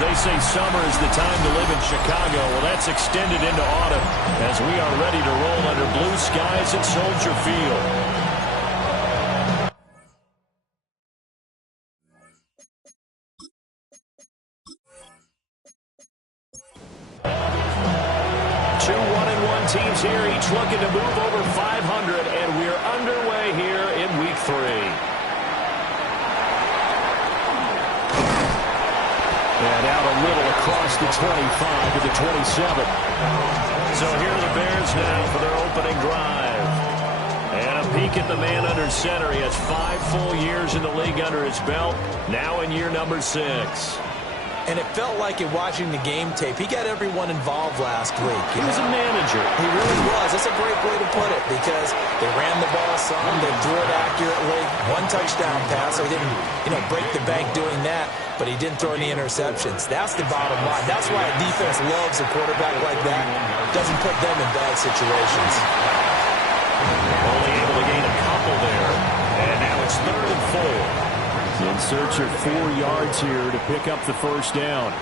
They say summer is the time to live in Chicago. Well, that's extended into autumn as we are ready to roll under blue skies at Soldier Field. Two 1-1 teams here, each looking to move over 500, and we're underway here in Week 3. And out a little across the 25 to the 27. So here are the Bears now for their opening drive. And a peek at the man under center. He has 5 full years in the league under his belt, now in year number 6. And it felt like in watching the game tape, he got everyone involved last week. He was a manager. He really was. That's a great way to put it because they ran the ball some, they threw it accurately. 1 touchdown pass, so he didn't, break the bank doing that, but he didn't throw any interceptions. That's the bottom line. That's why a defense loves a quarterback like that. Doesn't put them in bad situations. Only able to gain a couple there. And now it's 3rd and 4. In search of 4 yards here to pick up the first down.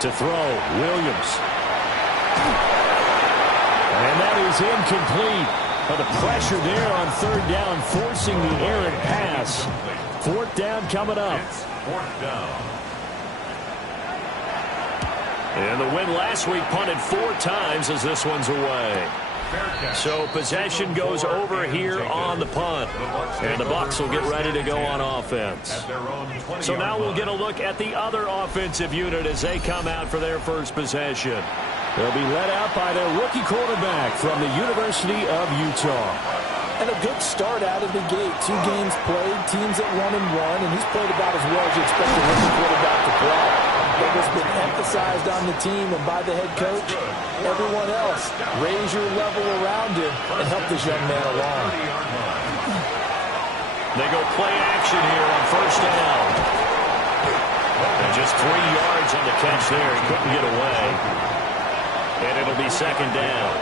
To throw, Williams. And that is incomplete. But the pressure there on 3rd down, forcing the errant pass. 4th down coming up. And the win last week punted 4 times as this one's away. So possession goes over here on the punt. And the Bucs will get ready to go on offense. So now we'll get a look at the other offensive unit as they come out for their first possession. They'll be led out by their rookie quarterback from the University of Utah. And a good start out of the gate. 2 games played, teams at 1-1, and he's played about as well as you expect a rookie quarterback to play. It has been emphasized on the team and by the head coach. Everyone else, raise your level around him and help this young man along. They go play action here on 1st down. And just 3 yards on the catch there. He couldn't get away. And it'll be 2nd down.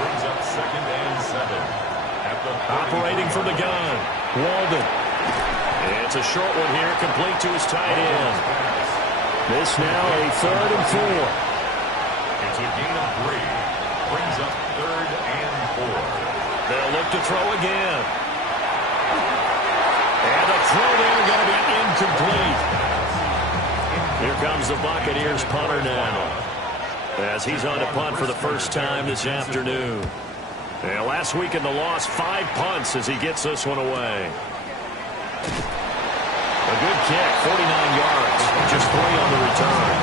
Brings up 2nd and 7. Operating from the gun, Walden. It's a short one here, complete to his tight end. This now a 3rd and 4. It's a gain of 3. Brings up 3rd and 4. They'll look to throw again. And the throw there going to be incomplete. Here comes the Buccaneers punter now, as he's on to punt for the first time this afternoon. And last week in the loss, 5 punts as he gets this one away. A good kick, 49 yards, just 3 on the return.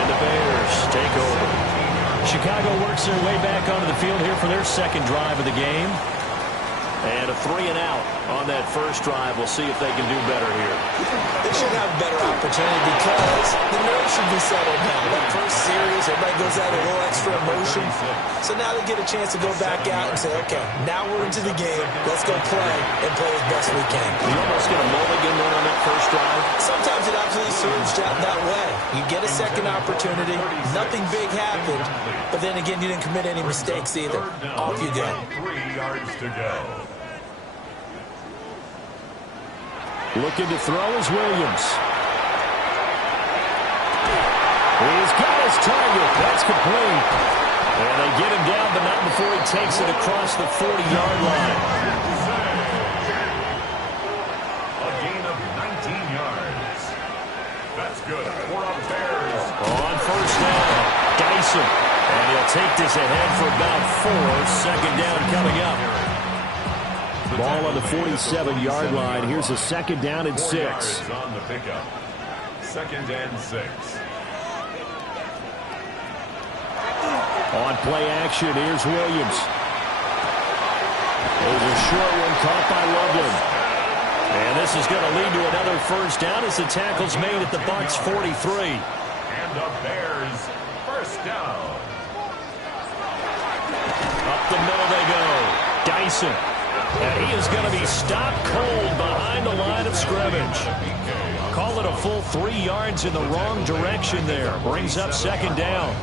And the Bears take over. Chicago works their way back onto the field here for their 2nd drive of the game. And a 3 and out on that first drive. We'll see if they can do better here. They should have a better opportunity because the nerves should be settled now. That first series, everybody goes out a little extra emotion. So now they get a chance to go back out and say, okay, now we're into the game. Let's go play and play as best we can. You almost get a mulligan run on that first drive. Sometimes it absolutely serves that way. You get a second opportunity. Nothing big happened. But then again, you didn't commit any mistakes either. Off you go. 3 yards to go. Looking to throw is Williams. He's got his target. That's complete. And they get him down, but not before he takes it across the 40-yard line. A gain of 19 yards. That's good for a Bears. On 1st down, Dyson. And he'll take this ahead for about 4. 2nd down coming up. Ball on the 47-yard line. Here's a 2nd down and 6. On the pickup. 2nd and 6. On play action, here's Williams. There's a short one caught by Loveland. And this is going to lead to another 1st down as the tackle's made at the Bucs 43. And the Bears 1st down. Up the middle they go. Dyson. And he is going to be stopped cold behind the line of scrimmage. Call it a full 3 yards in the wrong direction there. Brings up second down.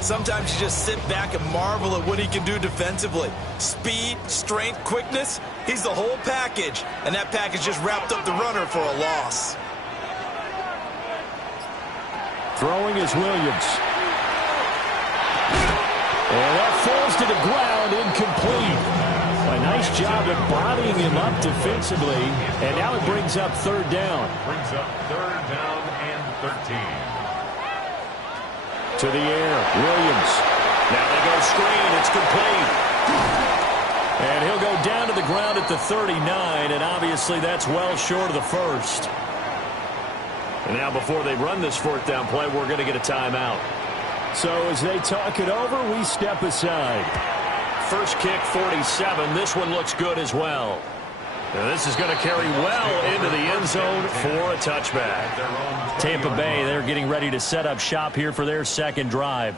Sometimes you just sit back and marvel at what he can do defensively. Speed, strength, quickness, he's the whole package. And that package just wrapped up the runner for a loss. Throwing is Williams. And that falls to the ground, incomplete. A nice job of bodying him up defensively. And now it brings up third down. Brings up third down and 13. To the air, Williams. Now they go screen. It's complete. And he'll go down to the ground at the 39, and obviously that's well short of the first. And now before they run this fourth down play, we're going to get a timeout. So as they talk it over, we step aside. First kick, 47. This one looks good as well. And this is going to carry well into the end zone for a touchback. Tampa Bay, they're getting ready to set up shop here for their second drive.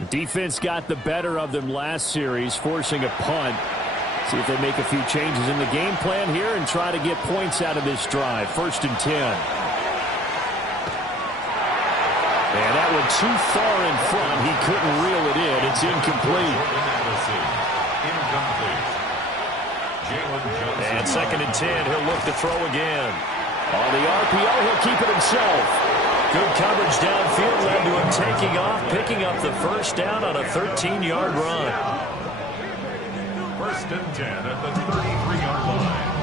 The defense got the better of them last series, forcing a punt. See if they make a few changes in the game plan here and try to get points out of this drive. First and 10. And that one too far in front. He couldn't reel it in. It's incomplete. And second and 10. He'll look to throw again. On the RPO, he'll keep it himself. Good coverage downfield led to him taking off, picking up the first down on a 13-yard run. First and 10 at the 33-yard line.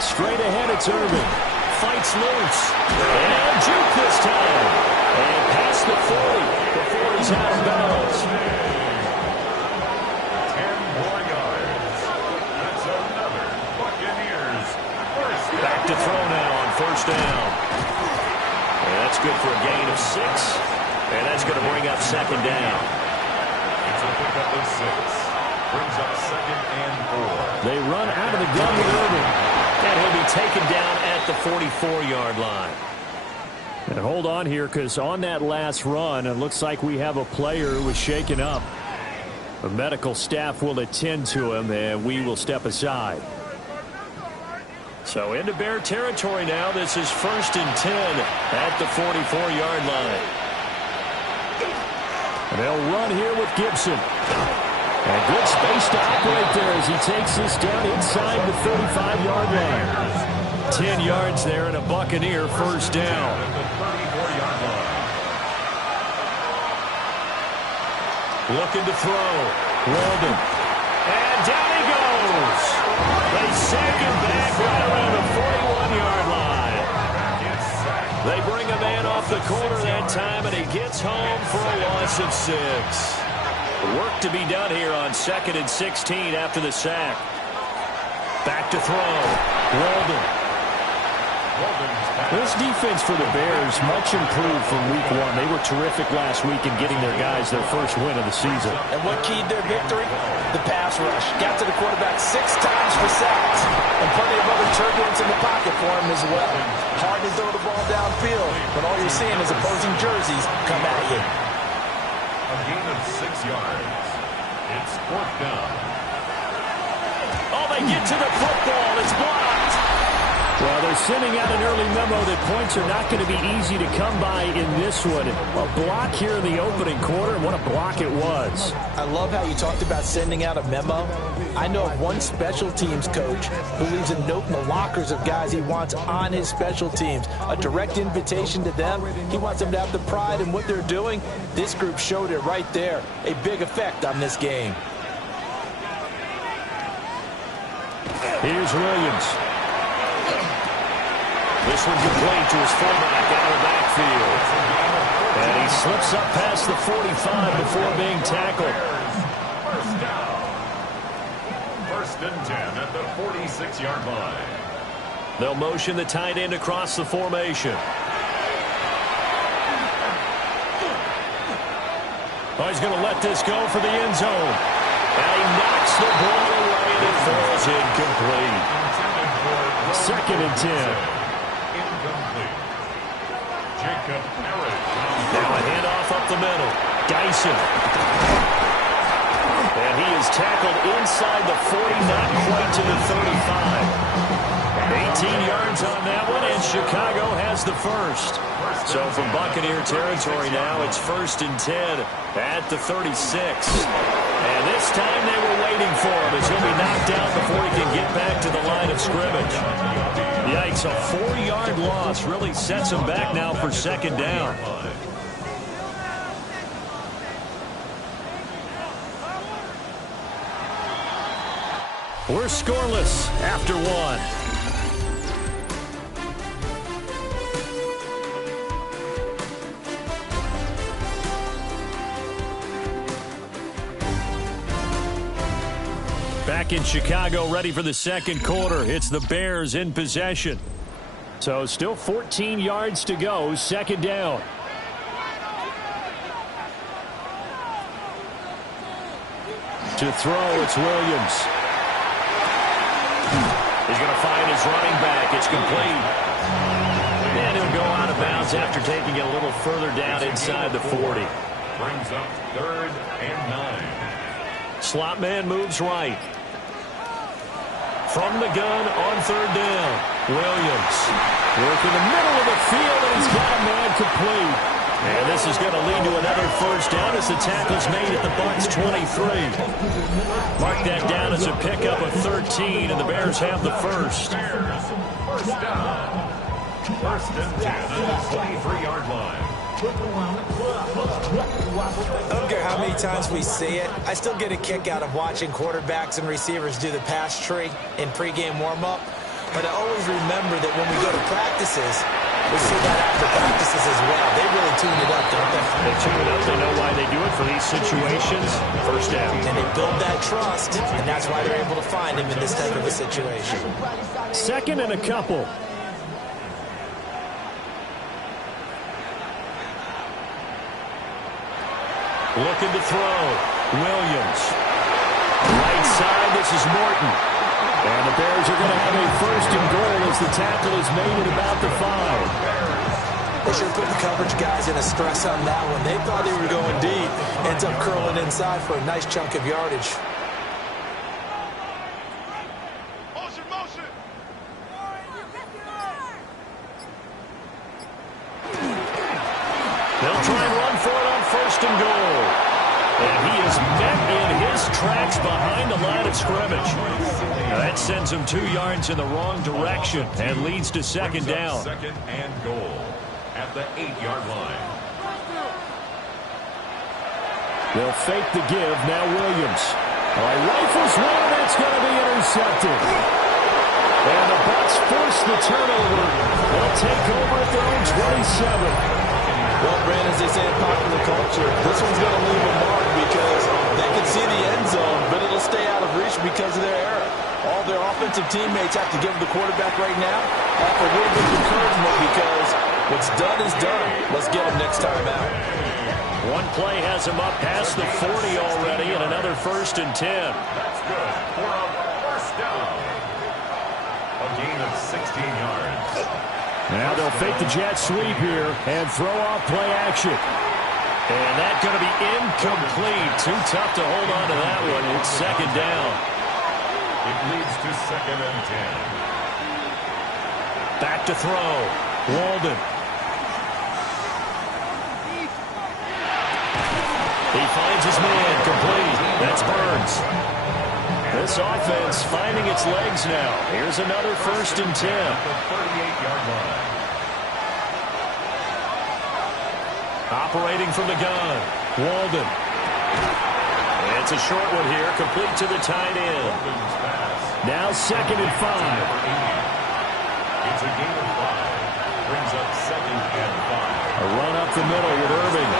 Straight ahead, it's Irvin. Fights loose. And juke this time. And past the 40 before he's out of bounds. 10 more yards. That's another Buccaneers first down. Back to throw now on first down. And that's good for a gain of 6. And that's going to bring up second down. It's a pickup of 6. Brings up second and 4. They run out of the gun with Irvin. And he'll be taken down at the 44-yard line. And hold on here, because on that last run, it looks like we have a player who was shaken up. The medical staff will attend to him, and we will step aside. So into Bear territory now. This is first and 10 at the 44-yard line. And they'll run here with Gibson. And good space to operate there as he takes this down inside the 35-yard line. 10 yards there and a Buccaneer first down. Looking to throw. Walden. And down he goes. They sack him back right around the 41-yard line. They bring a man off the corner that time, and he gets home for a loss of 6. Work to be done here on second and 16 after the sack. Back to throw. Walden. This defense for the Bears much improved from week 1. They were terrific last week in getting their guys their first win of the season. And what keyed their victory? The pass rush. Got to the quarterback 6 times for sacks. And plenty of other turbulence in the pocket for him as well. Hard to throw the ball downfield when all you're seeing is opposing jerseys come at you. A gain of 6 yards. It's fourth down. Oh, they get to the football. It's blocked. Well, they're sending out an early memo that points are not going to be easy to come by in this one. A block here in the opening quarter, and what a block it was. I love how you talked about sending out a memo. I know of one special teams coach who leaves a note in the lockers of guys he wants on his special teams. A direct invitation to them. He wants them to have the pride in what they're doing. This group showed it right there. A big effect on this game. Here's Williams. This one complete to his fullback out of the backfield. And he slips up past the 45 before being tackled. First down. First and 10 at the 46-yard line. They'll motion the tight end across the formation. Oh, he's going to let this go for the end zone. And he knocks the ball away and it falls incomplete. Second and 10. Incomplete. Now a handoff up the middle. Dyson. And he is tackled inside the 40, not quite to the 35. 18 yards on that one, and Chicago has the first. So from Buccaneer territory now, it's 1st and 10 at the 36. And this time they were waiting for him as he'll be knocked down before he can get back to the line of scrimmage. Yikes, a 4-yard loss really sets him back now for 2nd down. We're scoreless after 1. Back in Chicago, ready for the 2nd quarter. It's the Bears in possession. So still 14 yards to go, 2nd down. To throw, it's Williams. He's going to find his running back. It's complete. And he'll go out of bounds after taking it a little further down inside the 40. Brings up 3rd and 9. Slot man moves right. From the gun on 3rd down. Williams working the middle of the field, and he's got a man complete. And this is going to lead to another 1st down as the tackle's made at the Bucs 23. Mark that down as a pickup of 13, and the Bears have the first. Bears, 1st down. 1st and 10 at the 23-yard line. I don't care how many times we see it. I still get a kick out of watching quarterbacks and receivers do the pass tree in pregame warm-up. But I always remember that when we go to practices, we see that after practices as well. They really tune it up, don't they? They tune it up. They know why they do it for these situations. 1st down. And they build that trust, and that's why they're able to find him in this type of a situation. 2nd and a couple. Looking to throw. Williams. Right side, this is Morton. And the Bears are going to have a 1st and goal as the tackle is made at about the 5. They should have put the coverage guys in a stress on that one. They thought they were going deep. Ends up curling inside for a nice chunk of yardage. Motion. They'll try and run for it on 1st and goal. And he is met in his tracks behind the line of scrimmage. Now that sends him 2 yards in the wrong direction and leads to 2nd down. 2nd and goal at the 8-yard line. They'll fake the give. Now Williams. Rifles one, that's going to be intercepted. And the Bucs force the turnover. They'll take over at their own 27. Well, Brandon, as they say in popular culture, this one's going to leave a mark because they can see the end zone, but it'll stay out of reach because of their error. All their offensive teammates have to give the quarterback right now offer a little bit of encouragement because what's done is done. Let's get him next time out. One play has him up past the 40 already, and another 1st and 10. That's good for a 1st down. A gain of 16 yards. Now they'll fake the jet sweep here and throw off play action. And that's going to be incomplete. Too tough to hold on to that one. It's 2nd down. It leads to 2nd and 10. Back to throw. Walden. He finds his man. Complete. That's Burns. This offense finding its legs now. Here's another 1st and 10. The 38-yard line. Operating from the gun. Walden. It's a short one here. Complete to the tight end. Now 2nd and 5. It's a gain of 5. Brings up 2nd and 5. A run up the middle with Irving.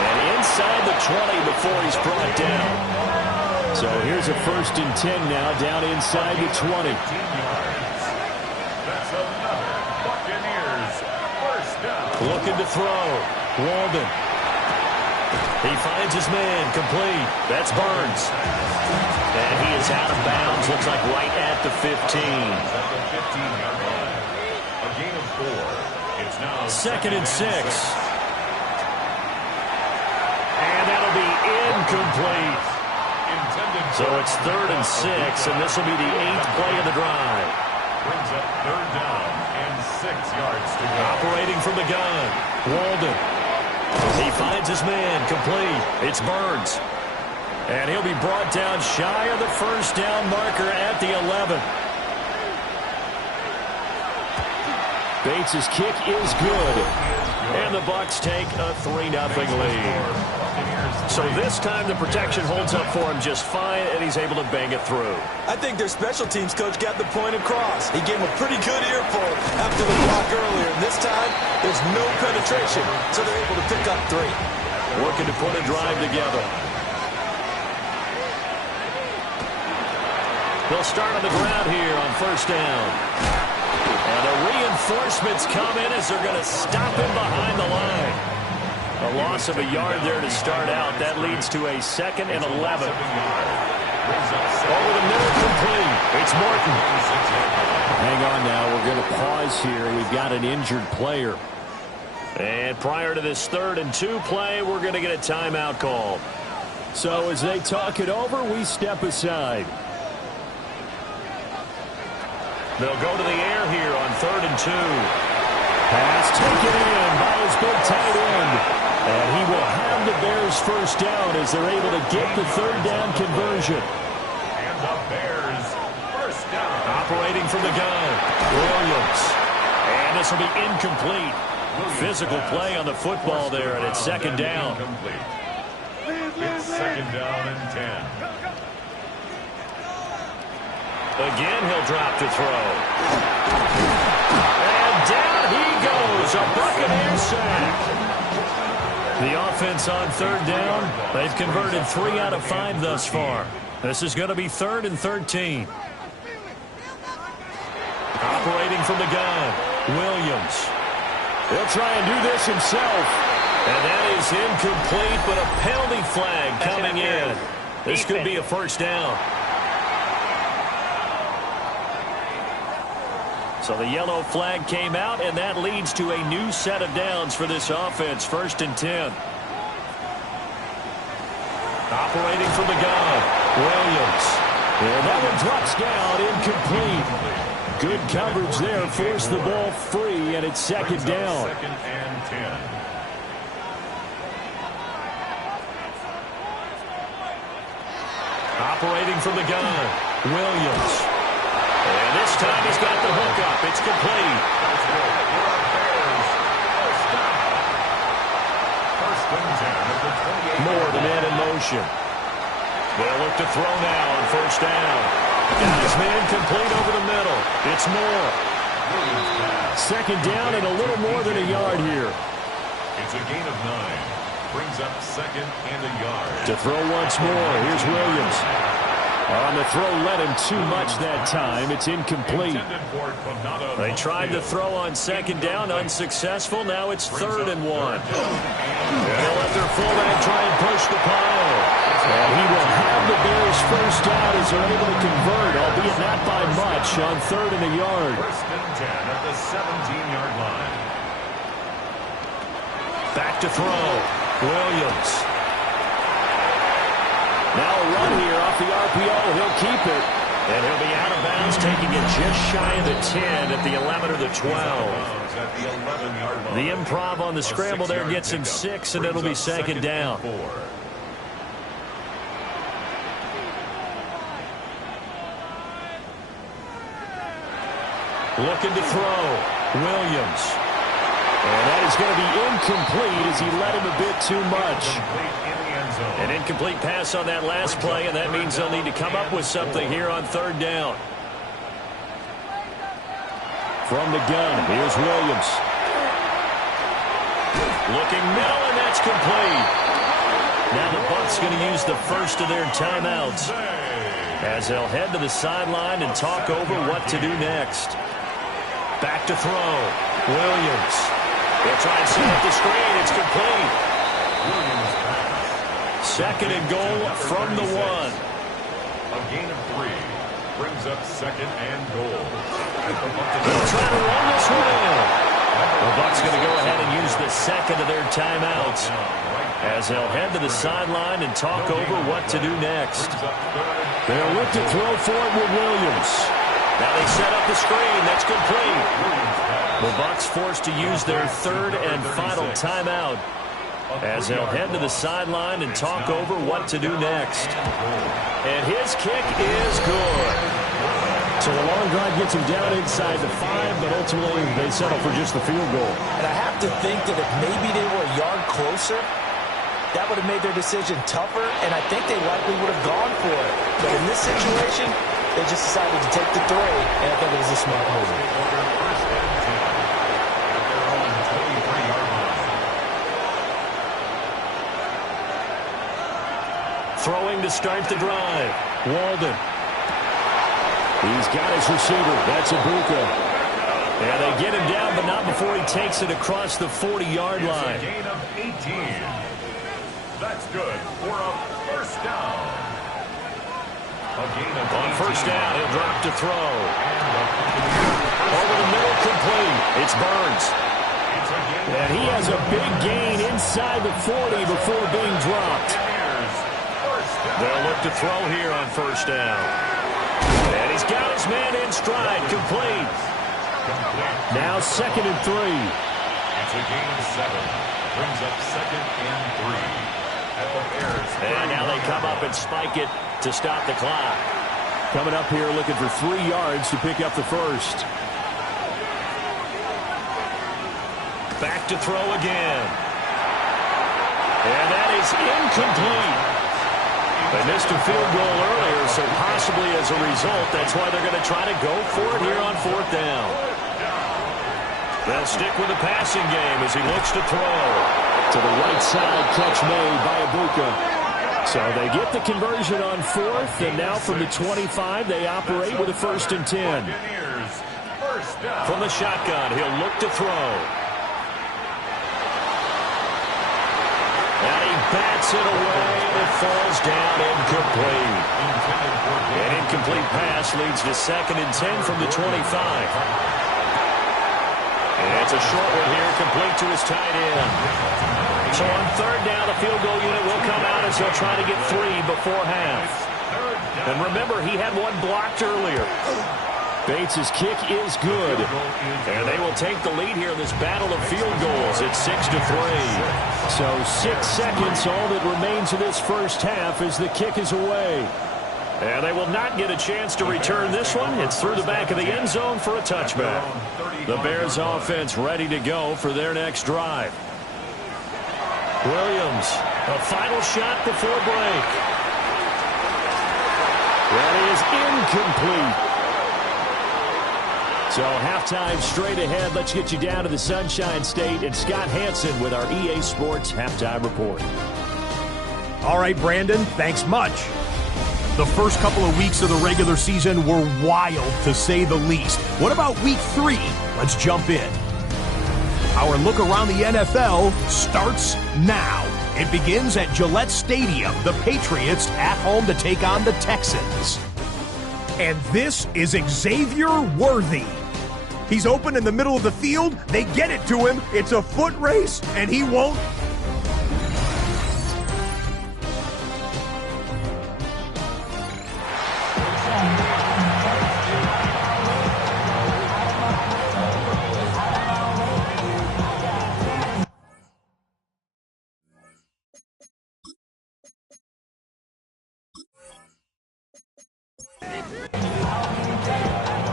And inside the 20 before he's brought down. So here's a 1st and 10 now, down inside the 20. That's another Buccaneers 1st down. Looking to throw. Walden. He finds his man. Complete. That's Burns. And he is out of bounds. Looks like right at the 15. At the 15-yard line. A gain of 4. It's now 2nd and 6. And that'll be incomplete. So it's 3rd and 6, and this will be the 8th play of the drive. Brings up 3rd down and 6 yards to go. Operating from the gun, Walden. He finds his man, complete. It's Burns. And he'll be brought down shy of the first down marker at the 11. Bates' kick is good. And the Bucs take a 3-0 lead. So this time the protection holds up for him just fine, and he's able to bang it through. I think their special teams coach got the point across. He gave him a pretty good earful after the block earlier. And this time, there's no penetration, so they're able to pick up 3. Working to put a drive together. They'll start on the ground here on 1st down. And the reinforcements come in as they're going to stop him behind the line. A loss of a yard there to start out. That leads to a 2nd and 11. Over the middle, complete. It's Morton. Hang on now. We're going to pause here. We've got an injured player. And prior to this 3rd and 2 play, we're going to get a timeout called. So as they talk it over, we step aside. They'll go to the air here on 3rd and 2. Pass taken in by his big tight end. And he will have the Bears first down as they're able to get the 3rd down conversion. And the Bears first down. Operating from the gun, Williams. And this will be incomplete. Physical play on the football there, and it's 2nd down. It's 2nd down and 10. Again, he'll drop to throw. And down he goes, a Buccaneers sack. The offense on 3rd down, they've converted 3 out of 5 thus far. This is going to be 3rd and 13. Operating from the gun, Williams. He'll try and do this himself. And that is incomplete, but a penalty flag coming in. This could be a 1st down. So the yellow flag came out, and that leads to a new set of downs for this offense. 1st and 10. Operating from the gun, Williams. And that one drops down, incomplete. Good coverage there, forced the ball free, and it's 2nd down. 2nd and 10. Operating from the gun, Williams. And this time he's got the hook up. It's complete. More the man in motion. They'll look to throw now on 1st down. Got his man complete over the middle. It's Moore. 2nd down and a little more than a yard here. It's a gain of 9. Brings up 2nd and a yard. To throw once more. Here's Williams. On the throw, led him too much that time. It's incomplete. They tried to throw on 2nd down, unsuccessful. Now it's 3rd and 1. They'll let their fullback try and push the pile. And he will have the Bears first down as they're able to convert, albeit not by much, on 3rd and a yard. 1st and 10 at the 17-yard line. Back to throw. Williams. Now a run here off the RPO. He'll keep it. And he'll be out of bounds, taking it just shy of the 10 at the 11 or the 12. The improv on the scramble there gets him 6, and it'll be 2nd down. Looking to throw. Williams. And that is going to be incomplete as he led him a bit too much. An incomplete pass on that last play, and that means they'll need to come up with something here on 3rd down. From the gun, here's Williams. Looking middle, and that's complete. Now the Bucs going to use the first of their timeouts as they'll head to the sideline and talk over what to do next. Back to throw. Williams. They'll try and set up the screen. It's complete. 2nd and goal from the 1. A gain of 3 brings up 2nd and goal. They'll try to run this one in. The Bucs going to go ahead and use the second of their timeouts as they'll head to the sideline and talk over what to do next. They'll look to throw for it with Williams. Now they set up the screen. That's complete. The Bucs forced to use their third and final timeout as they'll head to the sideline and talk over what to do next. And his kick is good. So the long drive gets him down inside the 5, but ultimately they settle for just the field goal. And I have to think that if maybe they were a yard closer, that would have made their decision tougher, and I think they likely would have gone for it. But in this situation, they just decided to take the 3, and I think it was a smart move. Throwing to start the drive. Walden. He's got his receiver. That's Ibuka. And they get him down, but not before he takes it across the 40-yard line. It's a gain of 18. That's good for a first down. A gain of 18. On first down, he'll drop to throw. Over the middle, complete. It's Burns. And he has a big gain inside the 40 before being dropped. They'll look to throw here on first down. And he's got his man in stride, complete. Now 2nd and 3. It's a gain of 7. Brings up 2nd and 3. At the Bears. And now they come up and spike it to stop the clock. Coming up here looking for 3 yards to pick up the first. Back to throw again. And that is incomplete. They missed a field goal earlier, so possibly as a result, that's why they're going to try to go for it here on 4th down. They'll stick with the passing game as he looks to throw. To the right side, catch made by Ibuka. So they get the conversion on 4th, and now from the 25, they operate with a 1st and 10. From the shotgun, he'll look to throw. And he bats it away, and it falls down incomplete. An incomplete pass leads to 2nd and 10 from the 25. And it's a short one here, complete to his tight end. So on 3rd down, the field goal unit will come out as they'll try to get 3 before half. And remember, he had one blocked earlier. Bates' kick is good. And they will take the lead here in this battle of field goals. It's 6-3. So 6 seconds, all that remains of this first half as the kick is away. And they will not get a chance to return this one. It's through the back of the end zone for a touchback. The Bears offense ready to go for their next drive. Williams, a final shot before break. That is incomplete. So halftime straight ahead. Let's get you down to the Sunshine State and Scott Hansen with our EA Sports Halftime Report. All right, Brandon, thanks much. The first couple of weeks of the regular season were wild, to say the least. What about week 3? Let's jump in. Our look around the NFL starts now. It begins at Gillette Stadium. The Patriots at home to take on the Texans. And this is Xavier Worthy. He's open in the middle of the field. They get it to him. It's a foot race, and he won't.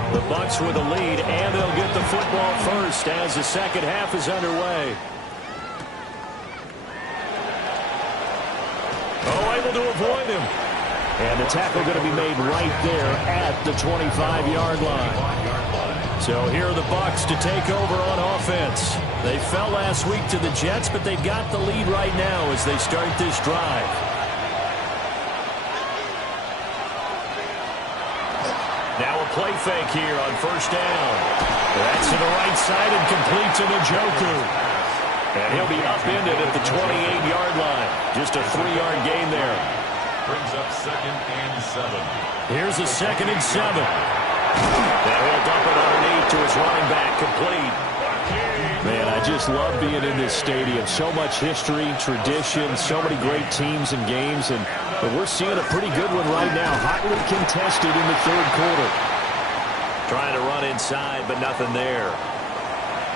The Bucs with a lead, and they'll get the football first as the second half is underway. Oh, able to avoid him. And the tackle going to be made right there at the 25-yard line. So here are the Bucs to take over on offense. They fell last week to the Jets, but they've got the lead right now as they start this drive. Now a play fake here on first down. That's to the right side and complete to Njoku. And he'll be upended at the 28-yard line. Just a 3-yard gain there. Brings up 2nd and 7. Here's a 2nd and 7. And he'll dump it underneath to his running back, complete. Man, I just love being in this stadium. So much history, tradition, so many great teams and games, and we're seeing a pretty good one right now. Hotly contested in the third quarter. Trying to run inside, but nothing there.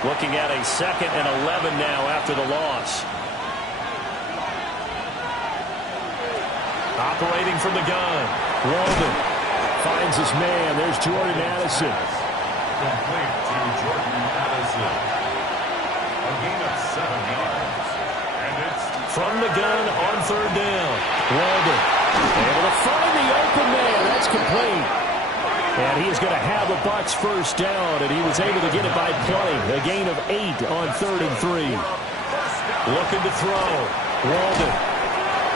Looking at a 2nd and 11 now after the loss. Operating from the gun. Walden finds his man. There's Jordan Addison. Complete to Jordan Addison. A gain of 7 yards. And it's from the gun on 3rd down. Walden able to find the open man. That's complete. And he is going to have the Bucs first down, and he was able to get it by play. A gain of 8 on 3rd and 3. Looking to throw. Walden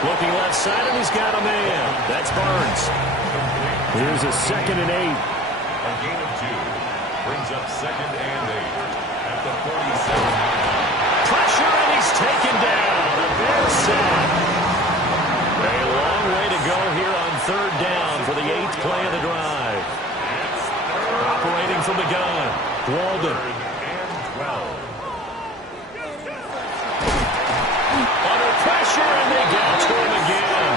looking left side, and he's got a man. That's Barnes. Here's a 2nd and 8. A gain of 2 brings up 2nd and 8 at the 47. Pressure, and he's taken down. The Bears sack. A long way to go here on 3rd down for the 8th play of the drive. Operating from the gun. Walden. And 12. Under pressure, and they get to him again.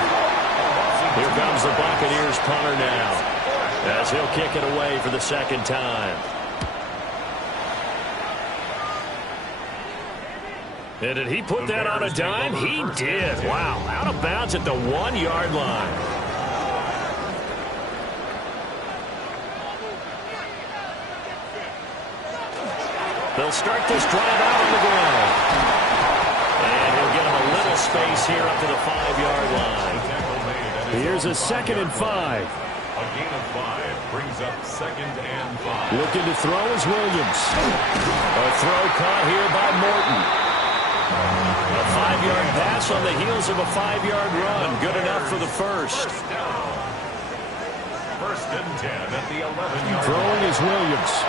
Here comes the Buccaneers punter now, as he'll kick it away for the 2nd time. And did he put that on a dime? He did. Wow. Out of bounds at the 1-yard line. They'll start this drive out on the ground. And he'll get him a little space here up to the 5-yard line. Here's a 2nd and 5. A gain of 5 brings up 2nd and 5. Looking to throw is Williams. A throw caught here by Morton. A 5-yard pass on the heels of a 5-yard run. Good enough for the first. 1st and 10 at the 11-yard Throwing line. is Williams.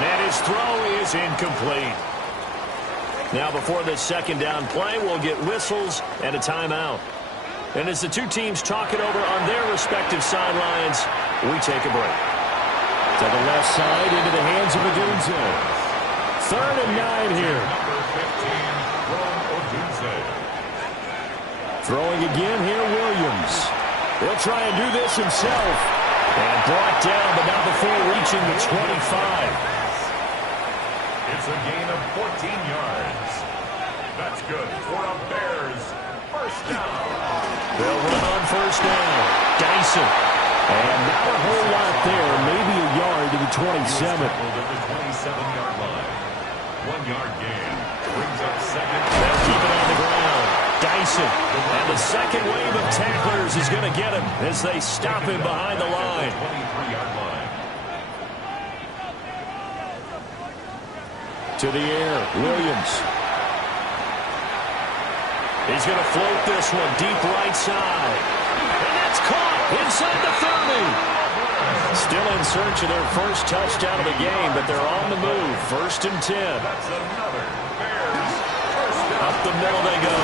And his throw is incomplete. Now before this 2nd down play, we'll get whistles and a timeout. And as the two teams talk it over on their respective sidelines, we take a break. To the left side, into the hands of Odunze. 3rd and 9 here. Number 15, Ron Odunze. Throwing again here, Williams. He'll try and do this himself. And brought down, but not before reaching the 25. It's a gain of 14 yards. That's good for a Bears first down. They'll run on 1st down. Dyson. And not a whole lot there. Maybe a yard to the 27. At the 27-yard line. 1-yard gain brings up 2nd. They'll keep it on the ground. Dyson. And the 2nd wave of tacklers is going to get him as they stop him behind the line. 23-yard line. To the air, Williams. He's going to float this one deep right side. And that's caught inside the 30. Still in search of their first touchdown of the game, but they're on the move. 1st and 10. That's another Bears first down. Up the middle they go.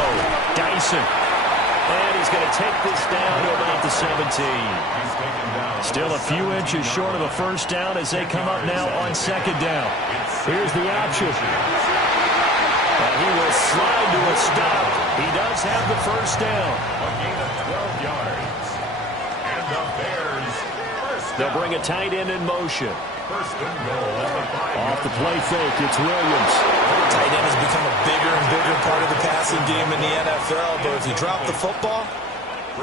Dyson. And he's going to take this down to about the 17. He's taken down. Still a few inches short of a first down as they come up now on 2nd down. Here's the option. And he will slide to a stop. He does have the first down. A gain of 12 yards. And the Bears first down. They'll bring a tight end in motion. 1st and goal at the 5. Off the play fake, it's Williams. Tight end has become a bigger and bigger part of the passing game in the NFL, but if you drop the football,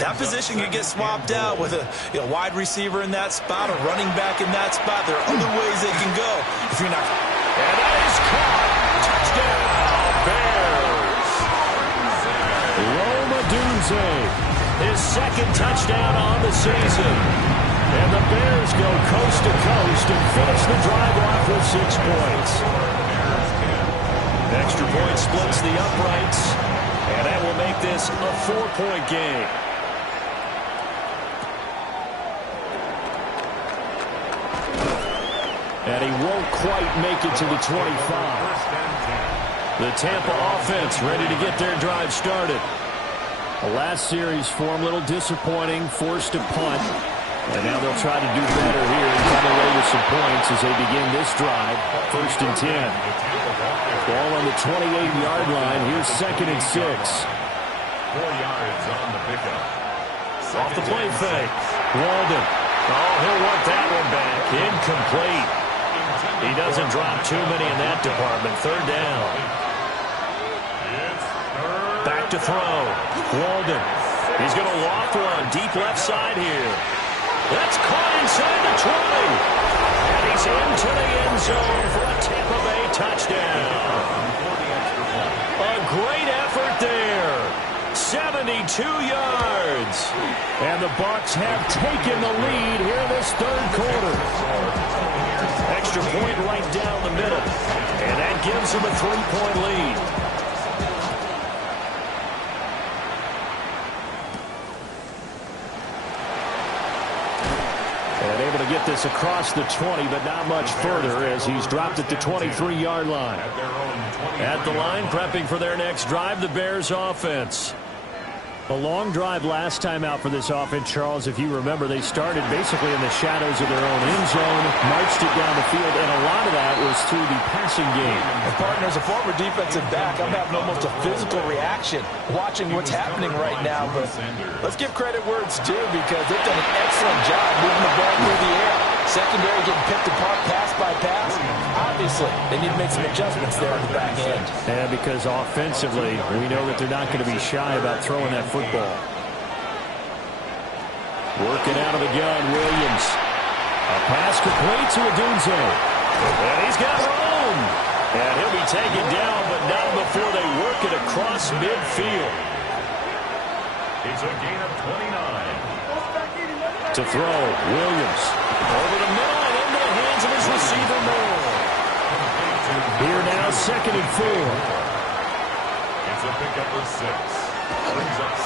that position can get swapped out with a wide receiver in that spot, a running back in that spot. There are other ways they can go if you're not. And that is caught. Touchdown, Bears. Rome Odunze. His 2nd touchdown on the season. And the Bears go coast to coast and finish the drive off with 6 points. Extra point splits the uprights, and that will make this a 4-point game. And he won't quite make it to the 25. The Tampa offense ready to get their drive started. The last series for him, a little disappointing, forced to punt. And now they'll try to do better here and come away with some points as they begin this drive. 1st and 10. Ball on the 28-yard line. Here's 2nd and 6. 4 yards on the pickup. Off the play fake. Walden. Oh, he'll want that one back. Incomplete. He doesn't drop too many in that department. 3rd down. Back to throw. Walden. He's going to loft one. Deep left side here. That's caught inside the 20. And he's into the end zone for a Tampa Bay touchdown. A great effort there. 72 yards. And the Bucs have taken the lead here in this 3rd quarter. Extra point right down the middle. And that gives them a 3-point lead. And able to get this across the 20, but not much further as he's dropped at the 23-yard line. At the line, prepping for their next drive, the Bears offense. A long drive last time out for this offense, Charles. If you remember, they started basically in the shadows of their own end zone, marched it down the field, and a lot of that was through the passing game. And partner, as a former defensive back, I'm having almost a physical reaction watching what's happening right now. But let's give credit where it's due because they've done an excellent job moving the ball through the air. Secondary getting picked apart pass by pass. Obviously, they need to make some adjustments there on the back end. Yeah, because offensively, we know that they're not going to be shy about throwing that football. Working out of the gun, Williams. A pass complete to Odunze. And he's got room. And he'll be taken down, but not before they work it across midfield. It's a gain of 29. To throw, Williams. Over the middle and into the hands of his receiver, Moore. Here now, 2nd and 4. It's a pickup of 6.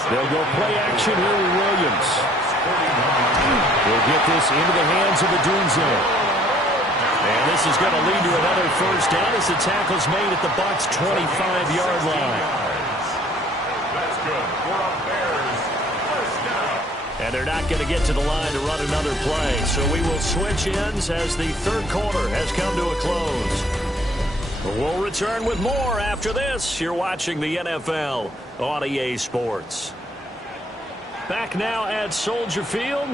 They'll go play action here with Williams. He'll get this into the hands of Odunze. And this is going to lead to another 1st down as the tackle's made at the Bucs' 25-yard line. That's good for a Bears 1st down. And they're not going to get to the line to run another play. So we will switch ends as the 3rd quarter has come to a close. We'll return with more after this. You're watching the NFL on EA Sports. Back now at Soldier Field.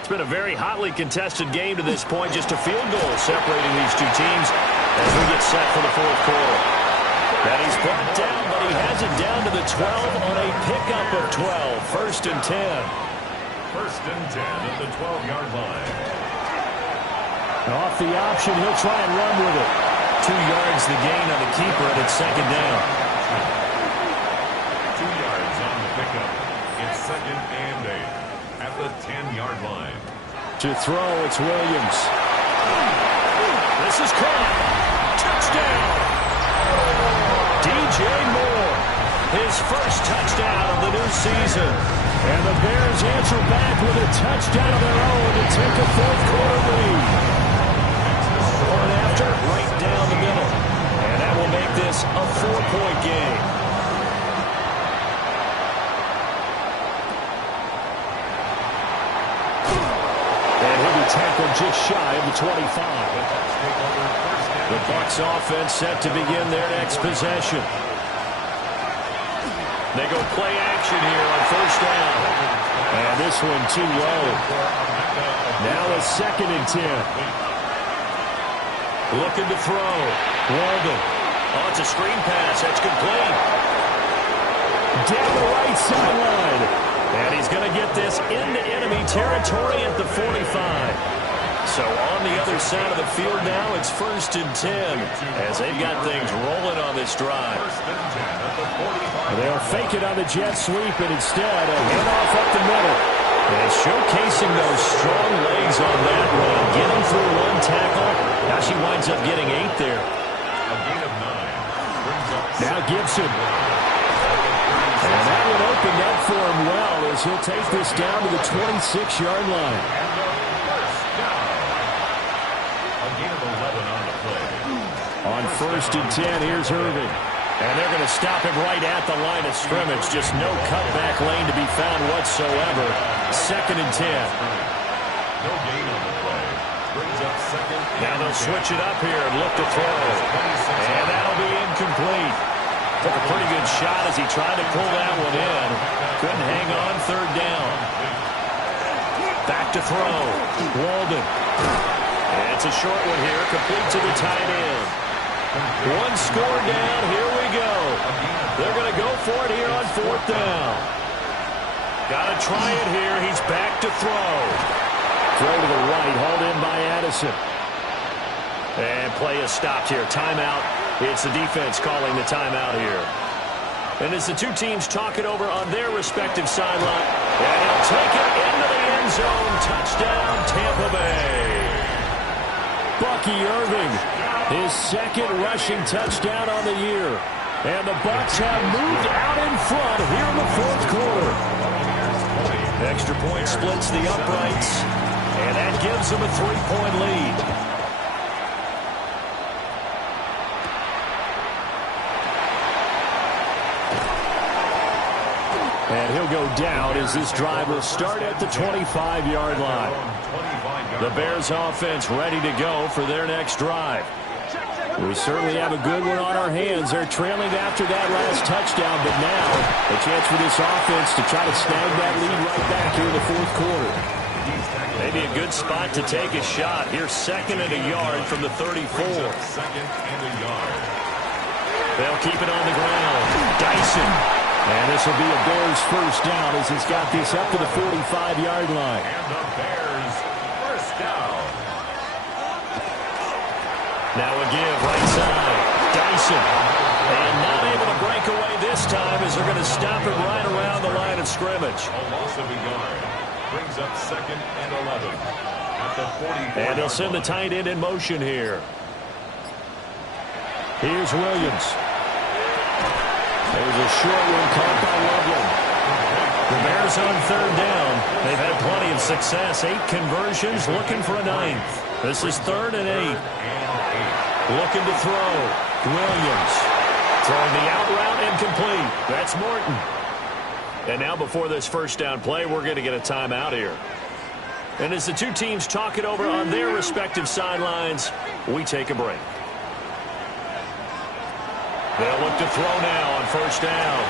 It's been a very hotly contested game to this point. Just a field goal separating these two teams as we get set for the 4th quarter. And he's brought down, but he has it down to the 12 on a pickup of 12. 1st and 10. 1st and 10 at the 12-yard line. Off the option, he'll try and run with it. 2 yards the gain on the keeper, and it's 2nd down. 2 yards on the pickup. It's 2nd and 8 at the 10-yard line. To throw, it's Williams. This is caught. Touchdown. DJ Moore, his 1st touchdown of the new season. And the Bears answer back with a touchdown of their own to take a 4th quarter lead. One after, right down the middle. And that will make this a 4-point game. And he'll be tackled just shy of the 25. The Bucs offense set to begin their next possession. They go play action here on 1st down. And this one too low. Now a 2nd and 10. Looking to throw. Walden. Oh, it's a screen pass. That's complete. Down the right sideline. And he's going to get this into enemy territory at the 45. So on the other side of the field now, it's 1st and 10 as they've got things rolling on this drive. They'll fake it on the jet sweep, and instead a handoff up the middle. And showcasing those strong legs on that run, getting through 1 tackle. Now she winds up getting 8 there. A gain of 9. Now Gibson. And that one opened up for him well as he'll take this down to the 26-yard line. A gain of 11 on the play. On 1st and 10, here's Irving. And they're going to stop him right at the line of scrimmage. Just no cutback lane to be found whatsoever. 2nd and 10. No gain on the play. Brings up 2nd. Now they'll switch it up here and look to throw. And that'll be incomplete. Took a pretty good shot as he tried to pull that one in. Couldn't hang on. 3rd down. Back to throw. Walden. And it's a short one here. Complete to the tight end. 1 score down. Here we go. They're going to go for it here on 4th down. Got to try it here. He's back to throw. Throw to the right. Hauled in by Addison. And play is stopped here. Timeout. It's the defense calling the timeout here. And as the two teams talk it over on their respective sideline. And he'll take it into the end zone. Touchdown, Tampa Bay. Bucky Irving, his 2nd rushing touchdown on the year. And the Bucs have moved out in front here in the 4th quarter. Extra point splits the uprights. And that gives them a 3-point lead. And he'll go down as this drive will start at the 25-yard line. The Bears offense ready to go for their next drive. We certainly have a good one on our hands. They're trailing after that last touchdown, but now a chance for this offense to try to snag that lead right back here in the 4th quarter. Maybe a good spot to take a shot. Here's 2nd and a yard from the 34. 2nd and a yard. They'll keep it on the ground. Dyson. And this will be a Bears 1st down as he's got this up to the 45-yard line. And the Bears 1st down. Now a give right side. Dyson. And not able to break away this time as they're going to stop him right around the line of scrimmage. A loss of a yard. Brings up 2nd and 11. At the 44. And they'll send the tight end in motion here. Here's Williams. There's a short one caught by Loveland. The Bears on 3rd down. They've had plenty of success. 8 conversions, looking for a 9th. This is 3rd and 8. Looking to throw. Williams. Throwing the out route incomplete. That's Morton. And now before this 1st down play, we're going to get a timeout here. And as the two teams talk it over on their respective sidelines, we take a break. They'll look to throw now on 1st down.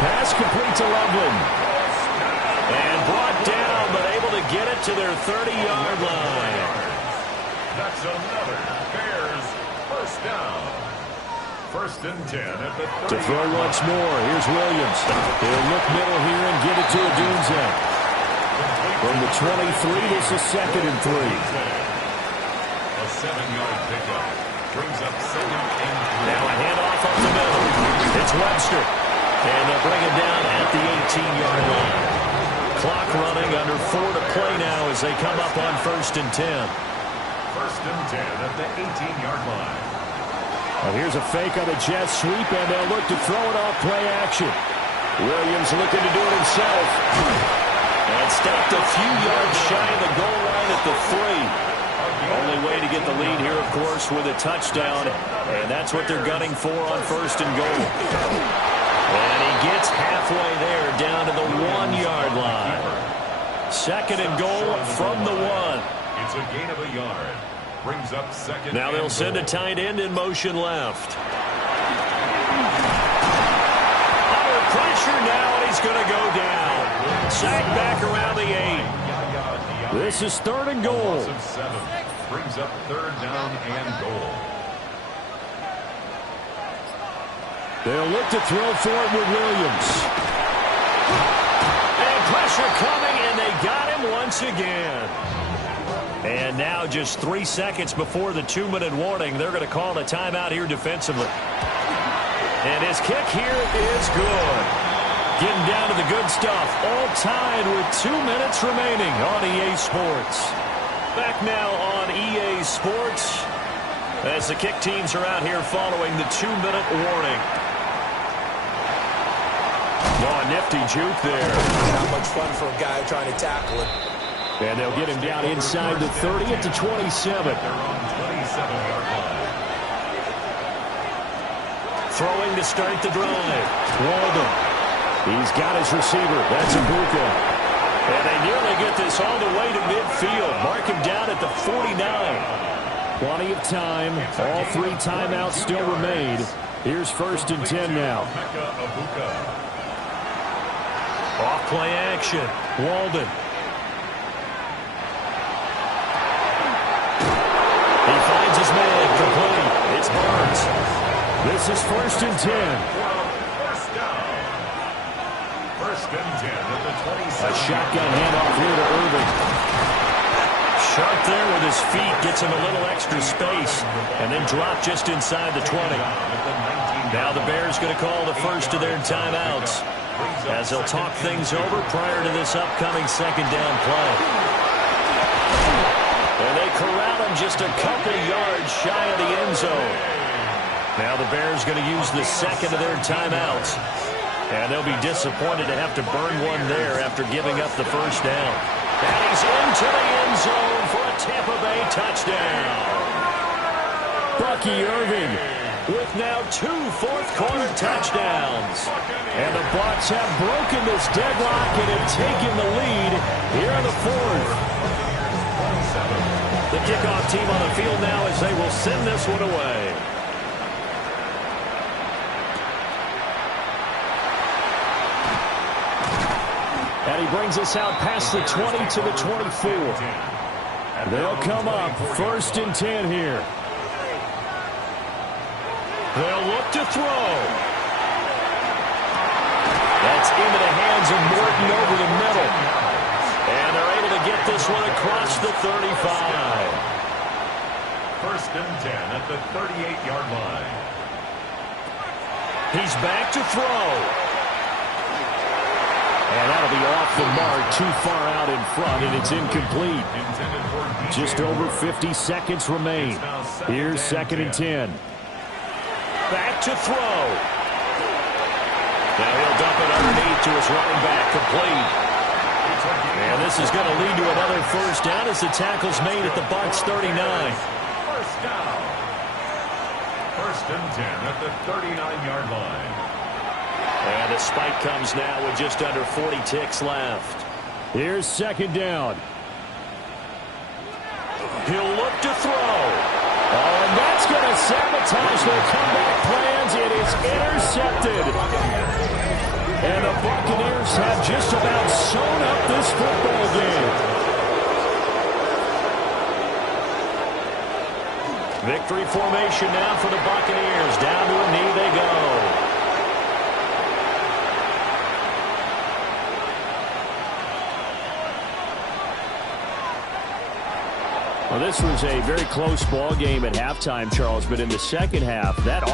Pass complete to Loveland. And brought down, but able to get it to their 30-yard line. That's another Bears 1st down. 1st and 10 at the 30. To throw once more. Here's Williams. He'll look middle here and give it to Odunze. From the 23, this is 2nd and 3. A 7-yard pickup. Brings up 2nd and 3. Now a handoff up the middle. It's Webster. And they'll bring it down at the 18-yard line. Clock running under 4 to play now as they come up on 1st and 10. 1st and 10 at the 18-yard line. Well, here's a fake on a jet sweep, and they'll look to throw it off play action. Williams looking to do it himself. And stopped a few yards shy of the goal line at the 3. Only way to get the lead here, of course, with a touchdown. And that's what they're gunning for on 1st and goal. And he gets halfway there down to the 1-yard line. 2nd and goal from the 1. It's a gain of a yard. Brings up 2nd. Now they'll send a tight end in motion left. Under pressure now, and he's going to go down. Sacked back around the 8. This is 3rd and goal. Brings up 3rd down and goal. They'll look to throw for it with Williams. And pressure coming, and they got him once again. And now just 3 seconds before the 2-minute warning, they're going to call a timeout here defensively. And his kick here is good. Getting down to the good stuff. All tied with 2 minutes remaining on EA Sports. Back now on EA Sports as the kick teams are out here following the 2-minute warning. Oh, a nifty juke there. Not much fun for a guy trying to tackle it. And they'll get him down inside the 30 at the 27. They're on 27-yard line. throwing to start the drive. Walden. He's got his receiver. That's Ibuka. And they nearly get this all the way to midfield. Mark him down at the 49. Plenty of time. All 3 timeouts still remain. Here's 1st and 10 now. Off play action. Walden. He finds his man. Complete. It's Barnes. This is 1st and 10. First down. 1st and 10 at the 27. A shotgun handoff here to Irving. Sharp there with his feet. Gets him a little extra space. And then drop just inside the 20. Now the Bears going to call the first of their timeouts, as they'll talk things over prior to this upcoming 2nd down play. And they corral him just a couple yards shy of the end zone. Now the Bears going to use the 2nd of their timeouts. And they'll be disappointed to have to burn one there after giving up the 1st down. And he's into the end zone for a Tampa Bay touchdown. Bucky Irving with now 2 fourth-quarter touchdowns. And the Bucs have broken this deadlock and have taken the lead here in the 4th. The kickoff team on the field now as they will send this one away. And he brings us out past the 20 to the 24. They'll come up 1st and 10 here. They'll look to throw. That's into the hands of Morton over the middle. And they're able to get this one across the 35. 1st and 10 at the 38-yard line. He's back to throw. And that'll be off the mark, too far out in front, and it's incomplete. Just over 50 seconds remain. Here's 2nd and 10. Back to throw. Now he'll dump it underneath to his running back, complete. And this is going to lead to another 1st down as the tackle's made at the Bucs 39. 1st down. 1st and 10 at the 39-yard line. And the spike comes now with just under 40 ticks left. Here's 2nd down. He'll look to throw. Oh, and that's going to sabotage their comeback plans. It is intercepted. And the Buccaneers have just about sewn up this football game. Victory formation now for the Buccaneers. Down to a knee they go. Well, this was a very close ball game at halftime, Charles, but in the second half, that